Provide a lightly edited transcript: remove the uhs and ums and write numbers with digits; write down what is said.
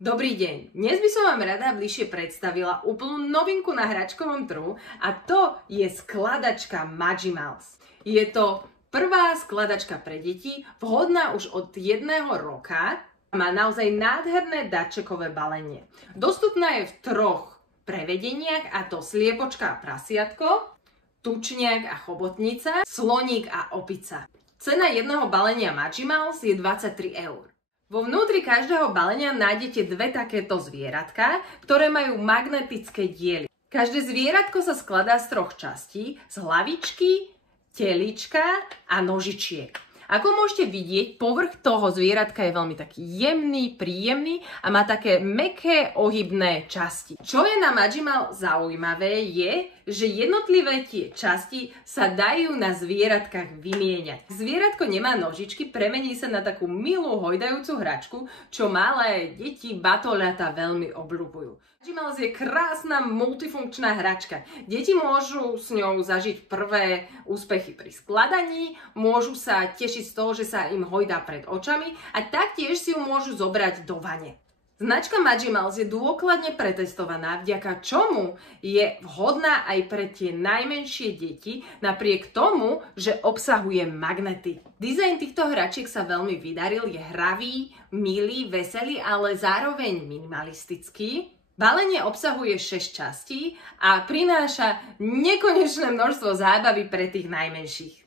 Dobrý deň, dnes by som vám rada bližšie predstavila úplnú novinku na hračkovom trhu a to je skladačka Magimals. Je to prvá skladačka pre deti, vhodná už od 1 roka a má naozaj nádherné darčekové balenie. Dostupná je v 3 prevedeniach, a to sliepočka a prasiatko, tučniak a chobotnica, sloník a opica. Cena jedného balenia Magimals je 23 €. Vo vnútri každého balenia nájdete 2 takéto zvieratka, ktoré majú magnetické diely. Každé zvieratko sa skladá z 3 častí, z hlavičky, telička a nožičiek. Ako môžete vidieť, povrch toho zvieratka je veľmi taký jemný, príjemný a má také mäkké ohybné časti. Čo je na Magimal zaujímavé je, že jednotlivé tie časti sa dajú na zvieratkách vymieňať. Zvieratko nemá nožičky, premení sa na takú milú hojdajúcu hračku, čo malé deti, batoľatá veľmi obľúbujú. Magimals je krásna multifunkčná hračka. Deti môžu s ňou zažiť prvé úspechy pri skladaní, môžu sa tešiť z toho, že sa im hojdá pred očami a taktiež si ju môžu zobrať do vane. Značka Magimals je dôkladne pretestovaná, vďaka čomu je vhodná aj pre tie najmenšie deti, napriek tomu, že obsahuje magnety. Dizajn týchto hračiek sa veľmi vydaril, je hravý, milý, veselý, ale zároveň minimalistický. Balenie obsahuje 6 častí a prináša nekonečné množstvo zábavy pre tých najmenších.